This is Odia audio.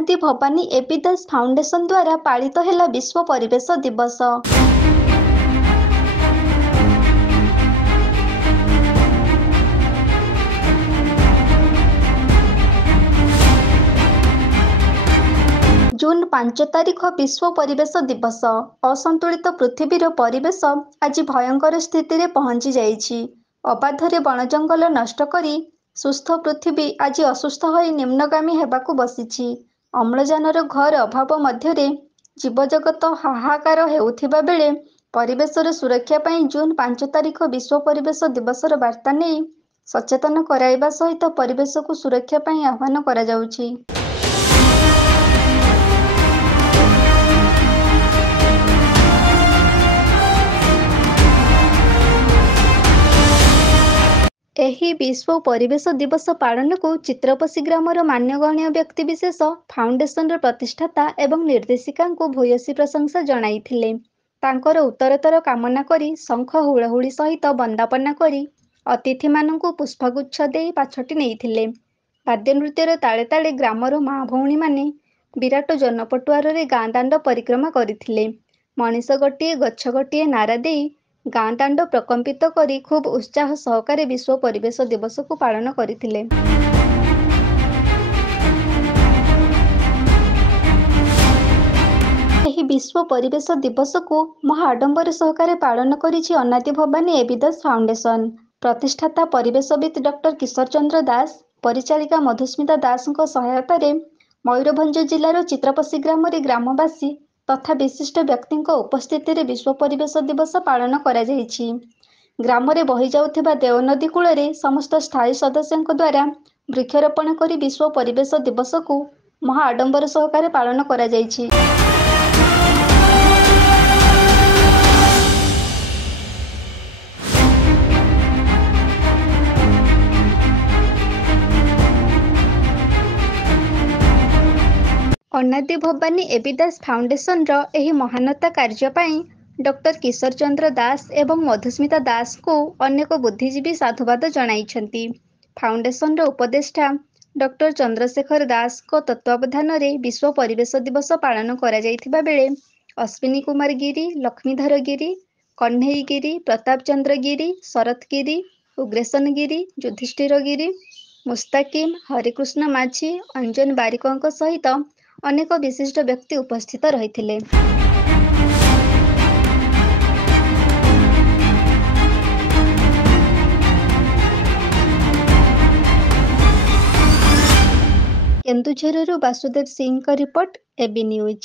ଅନାଦି ଭବାନୀ ଏବି ଦାସ ଫାଉଣ୍ଡେସନ ଦ୍ୱାରା ପାଳିତ ହେଲା ବିଶ୍ୱ ପରିବେଶ ଦିବସ। ଜୁନ 5 ତାରିଖ ବିଶ୍ୱ ପରିବେଶ ଦିବସ। ଅସନ୍ତୁଳିତ ପୃଥିବୀର ପରିବେଶ ଆଜି ଭୟଙ୍କର ସ୍ଥିତିରେ ପହଞ୍ଚି ଯାଇଛି। ଅବାଧରେ ବଣ ଜଙ୍ଗଲ ନଷ୍ଟ କରି ସୁସ୍ଥ ପୃଥିବୀ ଆଜି ଅସୁସ୍ଥ ହୋଇ ନିମ୍ନଗାମୀ ହେବାକୁ ବସିଛି। ଅମ୍ଳଜାନର ଘୋର ଅଭାବ ମଧ୍ୟରେ ଜୀବଜଗତ ହାହାକାର ହେଉଥିବା ବେଳେ ପରିବେଶର ସୁରକ୍ଷା ପାଇଁ ଜୁନ 5 ତାରିଖ ବିଶ୍ୱ ପରିବେଶ ଦିବସର ବାର୍ତ୍ତା ନେଇ ସଚେତନ କରାଇବା ସହିତ ପରିବେଶକୁ ସୁରକ୍ଷା ପାଇଁ ଆହ୍ୱାନ କରାଯାଉଛି। ଏହି ବିଶ୍ୱ ପରିବେଶ ଦିବସ ପାଳନକୁ ଚିତ୍ରପଶି ଗ୍ରାମର ମାନ୍ୟଗଣ୍ୟ ବ୍ୟକ୍ତିବିଶେଷ ଫାଉଣ୍ଡେସନର ପ୍ରତିଷ୍ଠାତା ଏବଂ ନିର୍ଦ୍ଦେଶିକାଙ୍କୁ ଭୂୟସୀ ପ୍ରଶଂସା ଜଣାଇଥିଲେ। ତାଙ୍କର ଉତ୍ତରୋତ୍ତର କାମନା କରି ଶଙ୍ଖ ହୁଳହୁଳି ସହିତ ବନ୍ଦାପନା କରି ଅତିଥିମାନଙ୍କୁ ପୁଷ୍ପଗୁଚ୍ଛ ଦେଇ ପାଛୋଟି ନେଇଥିଲେ। ବାଦ୍ୟନୃତ୍ୟର ତାଳେ ତାଳେ ଗ୍ରାମର ମା ଭଉଣୀମାନେ ବିରାଟ ଜନପଟୁଆରରେ ଗାଁ ଦାଣ୍ଡ ପରିକ୍ରମା କରିଥିଲେ। ମଣିଷ ଗୋଟିଏ ଗଛ ଗୋଟିଏ ନାରା ଦେଇ ଗାଁ ଦାଣ୍ଡ ପ୍ରକମ୍ପିତ କରି ଖୁବ୍ ଉତ୍ସାହ ସହକାରେ ବିଶ୍ୱ ପରିବେଶ ଦିବସକୁ ପାଳନ କରିଥିଲେ। ଏହି ବିଶ୍ୱ ପରିବେଶ ଦିବସକୁ ମହା ଆଡମ୍ବର ସହକାରେ ପାଳନ କରିଛି ଅନାଦି ଭବାନୀ ଏବି ଦାସ ଫାଉଣ୍ଡେସନ। ପ୍ରତିଷ୍ଠାତା ପରିବେଶବିତ୍ ଡକ୍ଟର କିଶୋର ଚନ୍ଦ୍ର ଦାସ, ପରିଚାଳିକା ମଧୁସ୍ମିତା ଦାସଙ୍କ ସହାୟତାରେ ମୟୂରଭଞ୍ଜ ଜିଲ୍ଲାର ଚିତ୍ରପଶି ଗ୍ରାମରେ ଗ୍ରାମବାସୀ ତଥା ବିଶିଷ୍ଟ ବ୍ୟକ୍ତିଙ୍କ ଉପସ୍ଥିତିରେ ବିଶ୍ୱ ପରିବେଶ ଦିବସ ପାଳନ କରାଯାଇଛି। ଗ୍ରାମରେ ବହିଯାଉଥିବା ଦେଓନଦୀ କୂଳରେ ସମସ୍ତ ସ୍ଥାୟୀ ସଦସ୍ୟଙ୍କ ଦ୍ୱାରା ବୃକ୍ଷରୋପଣ କରି ବିଶ୍ୱ ପରିବେଶ ଦିବସକୁ ମହା ଆଡମ୍ବର ସହକାରେ ପାଳନ କରାଯାଇଛି। ଅନାଦି ଭବାନୀ ଏବି ଦାସ ଫାଉଣ୍ଡେସନର ଏହି ମହାନତା କାର୍ଯ୍ୟ ପାଇଁ ଡକ୍ଟର କିଶୋର ଚନ୍ଦ୍ର ଦାସ ଏବଂ ମଧୁସ୍ମିତା ଦାସଙ୍କୁ ଅନେକ ବୁଦ୍ଧିଜୀବୀ ସାଧୁବାଦ ଜଣାଇଛନ୍ତି। ଫାଉଣ୍ଡେସନର ଉପଦେଷ୍ଟା ଡକ୍ଟର ଚନ୍ଦ୍ରଶେଖର ଦାସଙ୍କ ତତ୍ତ୍ୱାବଧାନରେ ବିଶ୍ୱ ପରିବେଶ ଦିବସ ପାଳନ କରାଯାଇଥିବା ବେଳେ ଅଶ୍ୱିନୀ କୁମାର ଗିରି, ଲକ୍ଷ୍ମୀଧର ଗିରି, କହ୍ନେଇ ଗିରି, ପ୍ରତାପ ଚନ୍ଦ୍ର ଗିରି, ଶରତ ଗିରି, ଉଗ୍ରେସନ ଗିରି, ଯୁଧିଷ୍ଠିର ଗିରି, ମୁସ୍ତାକିମ, ହରେକୃଷ୍ଣ ମାଝୀ, ଅଞ୍ଜନ ବାରିକଙ୍କ ସହିତ ଅନେକ ବିଶିଷ୍ଟ ବ୍ୟକ୍ତି ଉପସ୍ଥିତ ରହିଥିଲେ। କେନ୍ଦୁଝରରୁ ବାସୁଦେବ ସିଂଙ୍କ ରିପୋର୍ଟ, এবি ନ୍ୟୁଜ।